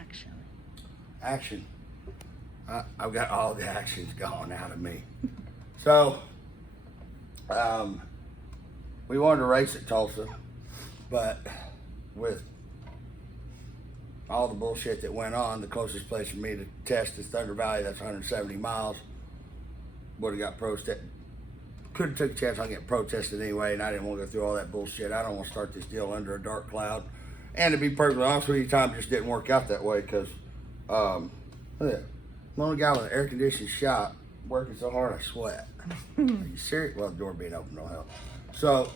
action. Action. I've got all the actions gone out of me. So, we wanted to race at Tulsa, but with all the bullshit that went on, the closest place for me to test is Thunder Valley. That's 170 miles. Would have got protested. Could have took a chance on getting protested anyway, and I didn't want to go through all that bullshit. I don't want to start this deal under a dark cloud. And to be perfectly honest with you, time just didn't work out that way because I'm the only guy with an air-conditioned shop working so hard I sweat. Are you serious? Well, the door being open don't help. So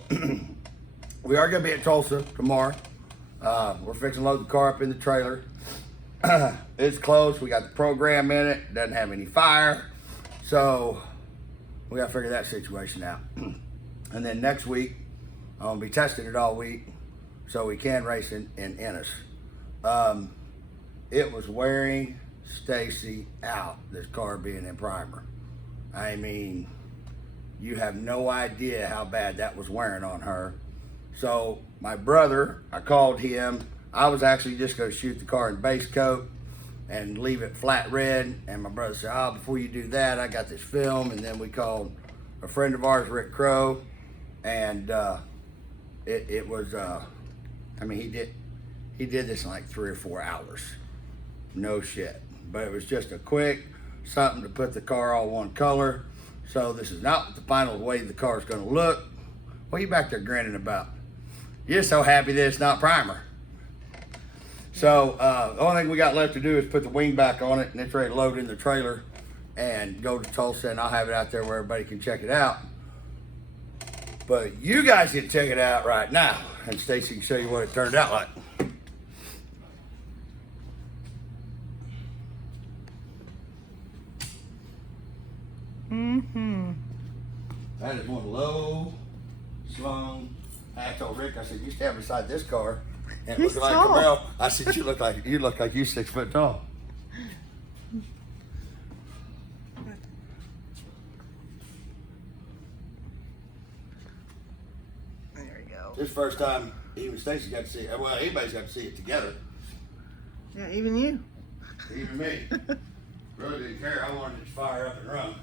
we are going to be at Tulsa tomorrow. We're fixing to load the car up in the trailer. It's close. We got the program in it. Doesn't have any fire. So we got to figure that situation out. And then next week, I'm going to be testing it all week so we can race in Ennis. It was wearing Stacy out, this car being in primer. I mean, you have no idea how bad that was wearing on her. So my brother, I called him. I was actually just going to shoot the car in base coat and leave it flat red. And my brother said, oh, before you do that, I got this film. And then we called a friend of ours, Rick Crow. And it was, I mean, he did this in like 3 or 4 hours. No shit. But it was just a quick something to put the car all one color. So this is not the final way the car is going to look. What are you back there grinning about? You're so happy that it's not primer. So the only thing we got left to do is put the wing back on it, and it's ready to load in the trailer and go to Tulsa, and I'll have it out there where everybody can check it out. But you guys can check it out right now, and Stacy can show you what it turned out like. Mm-hmm. That is one low, slung. I told Rick, I said, you stand beside this car and He's look like tall. Camille. I said, you look like you 6 foot tall. There we go. This first time even Stacy got to see it. Well, anybody's got to see it together. Yeah, even you. Even me. Really didn't care. I wanted it to fire up and run.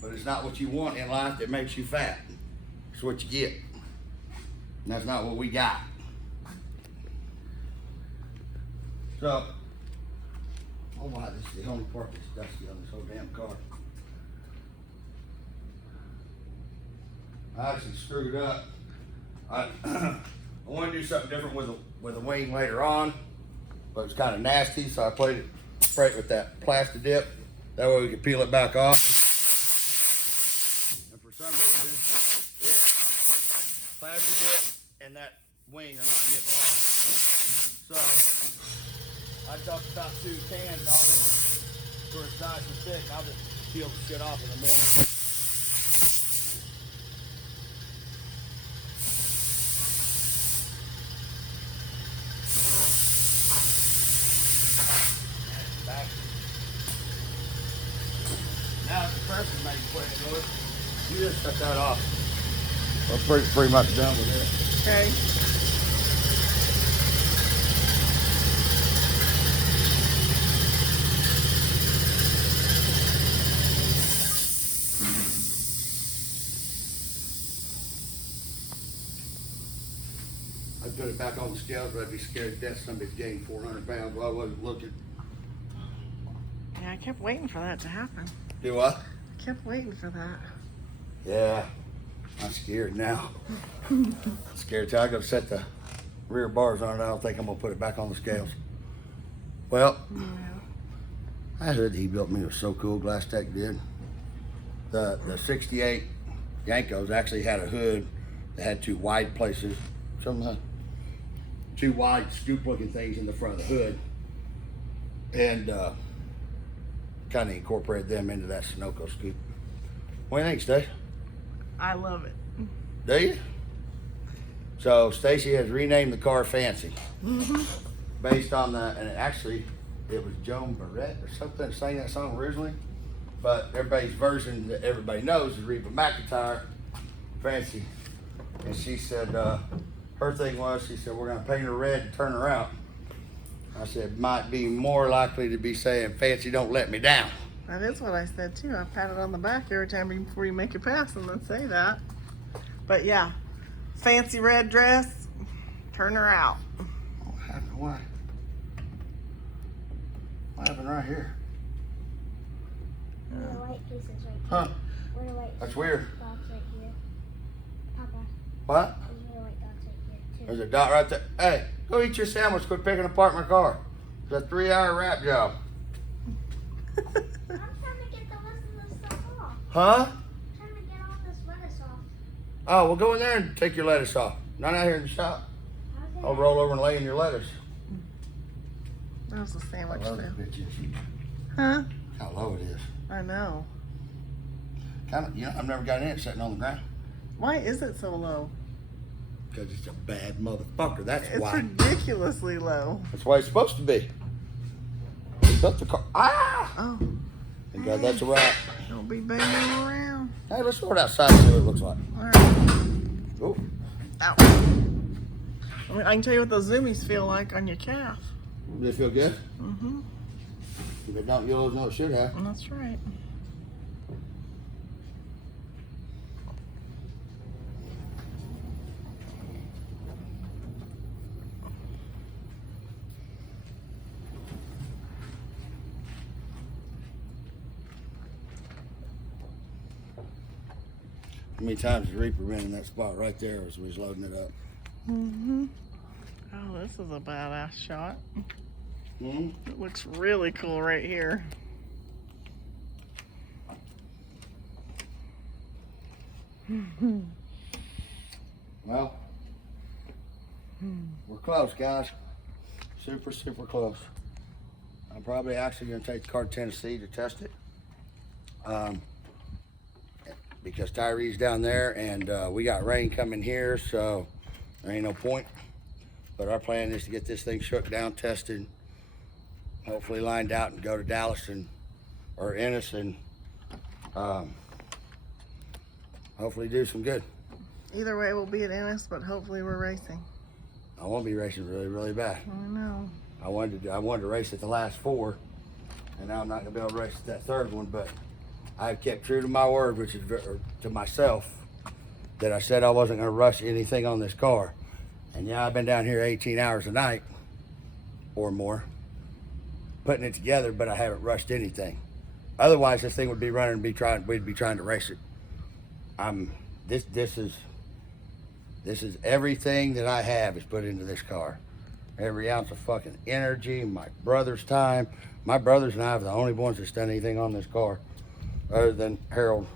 But it's not what you want in life that makes you fat. It's what you get. And that's not what we got. So, oh wow, this is the only part that's dusty on this whole damn car. I actually screwed up. I want to do something different with the wing later on, but it's kind of nasty, so I sprayed it with that plastic dip. That way we can peel it back off. And for some reason, plastic dip and that wing are not getting along. So I dumped about 2 cans on it for it's nice and thick. I'll just peel the shit off in the morning. Now it's the pressure made quick, Lord. You just cut that off. We're pretty much done with it. Okay. I put it back on the scales, but I'd be scared to death somebody's gained 400 pounds while I wasn't looking. Yeah, I kept waiting for that to happen. Do what? I kept waiting for that. Yeah, I'm scared now. Scared till I go set the rear bars on it. I don't think I'm gonna put it back on the scales. Well, Yeah. I heard he built me was so cool. Glass Tech did. The 68 Yankos actually had a hood that had 2 wide places. Some had 2 wide scoop-looking things in the front of the hood, and kind of incorporated them into that Sunoco scoop. What do you think, Stace? I love it. Do you? So Stacy has renamed the car Fancy, based on and it was Joan Barrett or something that sang that song originally, but everybody's version that everybody knows is Reba McEntire, Fancy. And she said, her thing was, she said, we're gonna paint her red and turn her out. I said, might be more likely to be saying, Fancy, don't let me down. That is what I said too. I pat it on the back every time before you make a pass and then say that. But yeah, fancy red dress, turn her out. What happened? Why? What happened right here? Where the white piece is right here. Huh? Where the white That's weird. dots right here. Papa, What? there's where the white dots right here too. There's a dot right there. Hey, go eat your sandwich. Quit picking apart my car. It's a 3-hour wrap job. I'm trying to get the rest of this stuff off. Huh? I'm trying to get all this lettuce off. Oh, well, go in there and take your lettuce off. Not out here in the shop. How's I'll that? roll over and lay in your lettuce. There's a sandwich too. Bitches. Huh? How low it is. I know. Kind of, I've never got in it sitting on the ground. Why is it so low? Because it's a bad motherfucker. That's It's why. ridiculously low. That's why it's supposed to be. Built the car. Ah! Oh, Thank God that's a wrap. don't be banging around. Hey, let's throw it outside and see what it looks like. All right. Oh, Ow. I mean, I can tell you what those zoomies feel like on your calf. does it feel good? Mm-hmm. If it don't, you'll always know it should have. That's right. How many times has Reaper been in that spot right there as we was loading it up? Mm-hmm. Oh, this is a badass shot. Hmm? It looks really cool right here. Well, we're close, guys. Super, super close. I'm probably actually going to take the car to Tennessee to test it. Because Tyree's down there and we got rain coming here, so there ain't no point. But our plan is to get this thing shook down, tested, hopefully lined out, and go to Dallas or Ennis and hopefully do some good. Either way, we'll be at Ennis, but hopefully we're racing. I want to be racing really, really bad. I know. I wanted to race at the last 4, and now I'm not gonna be able to race at that 3rd one. But I've kept true to my word, which is to myself, that I said I wasn't gonna rush anything on this car. And yeah, I've been down here 18 hours a night or more, putting it together, but I haven't rushed anything. Otherwise, this thing would be running, we'd be trying to race it. This is everything that I have is put into this car. Every ounce of fucking energy, my brother's time. My brothers and I are the only ones that's done anything on this car, other than Harold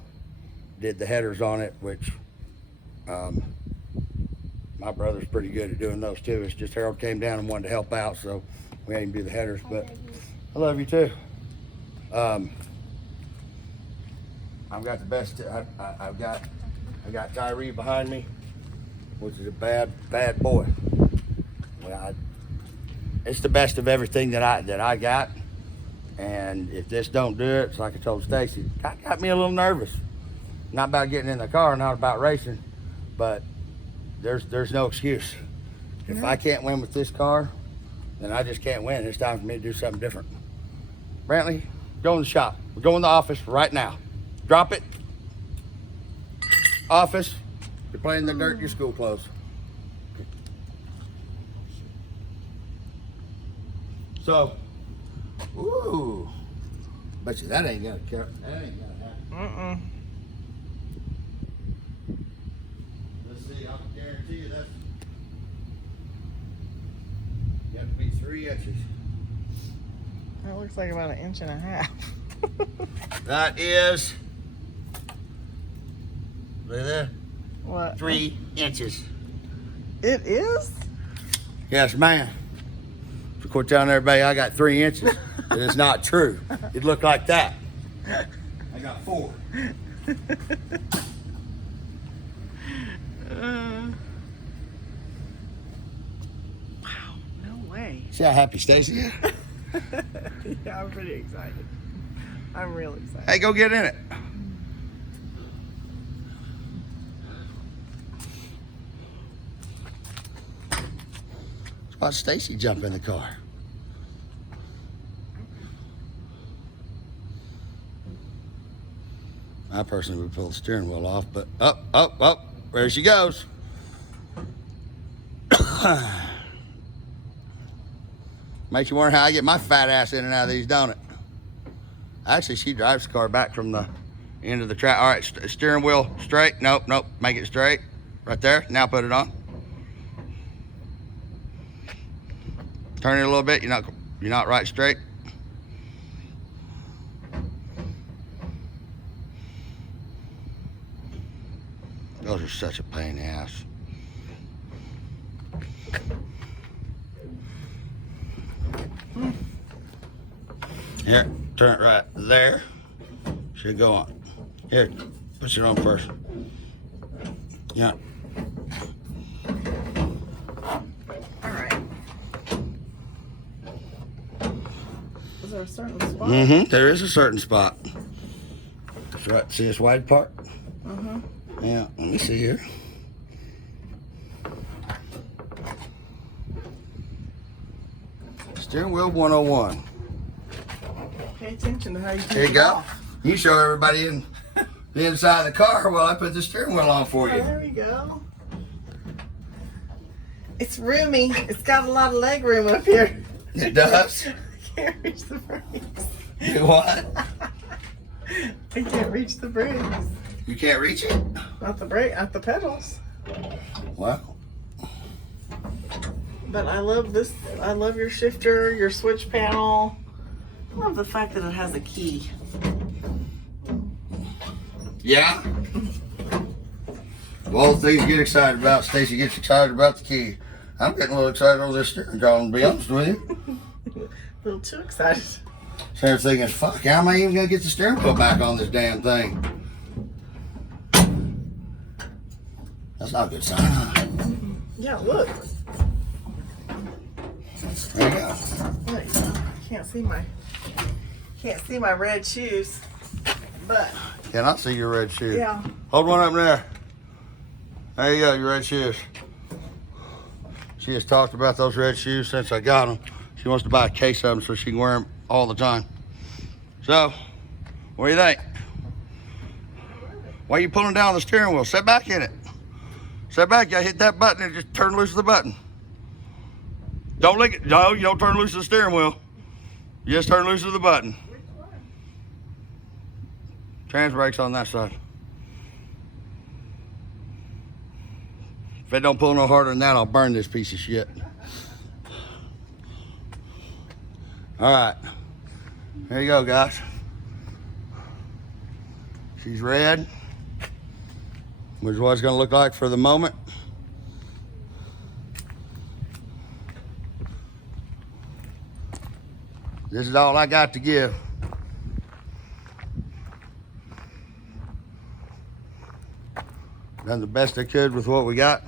did the headers on it, which my brother's pretty good at doing those too. It's just Harold came down and wanted to help out, so we ain't do the headers. But I love you too. I've got the best. I got Tyree behind me, which is a bad boy. Well, it's the best of everything that I got. And if this don't do it, it's like I told Stacy, got me a little nervous. Not about getting in the car, not about racing, but there's no excuse. If I can't win with this car, then I just can't win. It's time for me to do something different. Brantley, go in the shop. We're going to the office right now. Drop it. Office. You're playing in the dirt in your school clothes. So, ooh, bet you that ain't gonna happen. Let's see, I can guarantee you that's, you have to be 3 inches. That looks like about 1.5 inches. That is, look at that, What? 3 inches. It is? Yes, ma'am. Of course, telling everybody I got 3 inches, and it's not true. It looked like that. I got 4. Wow, no way. See how happy Stacy is? Yeah, I'm pretty excited. I'm real excited. Hey, go get in it. Why Stacy jump in the car? I personally would pull the steering wheel off, but up, there she goes. Makes you wonder how I get my fat ass in and out of these, don't it? Actually, she drives the car back from the end of the track. All right, steering wheel straight. Nope, make it straight. Right there, now put it on. Turn it a little bit, you're not right straight. Those are such a pain in the ass. Here, turn it right there. Should go on. Here, push it on first. Yeah. All right. Is there a certain spot? Mm-hmm. There is a certain spot. That's right. See this wide part? Uh-huh. Yeah. Let me see here. Steering wheel 101. Pay attention to how you keep Here you it go. off. You show everybody in the inside of the car while I put the steering wheel on for Oh, you. there we go. It's roomy. It's got a lot of leg room up here. It does? I can't reach the brakes. You what? I can't reach the brakes. You can't reach it? Not the brake, not the pedals. Well, But I love this. I love your shifter, your switch panel. I love the fact that it has a key. yeah. Of all the things to get excited about, Stacy gets excited about the key. I'm getting a little excited over this steering column, to be honest with you. A little too excited. So I'm thinking, fuck, how am I even going to get the steering wheel back on this damn thing? That's not a good sign, huh? Yeah, look. There you go. There you go. Can't see my red shoes. But Cannot see your red shoes. yeah. Hold one up there. There you go, your red shoes. She has talked about those red shoes since I got them. She wants to buy a case of them so she can wear them all the time. So, what do you think? Why are you pulling down the steering wheel? Sit back in it. Sit back, you hit that button and just turn loose the button. Don't lick it. No, you don't turn loose the steering wheel. You just turn loose of the button. Which one? Trans brake's on that side. If it don't pull no harder than that, I'll burn this piece of shit. All right. There you go, guys. She's red, which is what it's going to look like for the moment. This is all I got to give. Done the best I could with what we got.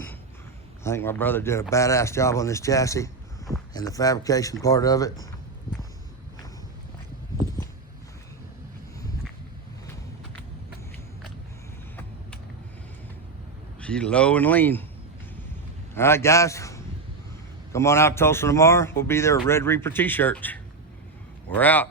I think my brother did a badass job on this chassis and the fabrication part of it. She's low and lean. All right, guys. Come on out to Tulsa tomorrow. We'll be there with Red Reaper t-shirts. We're out.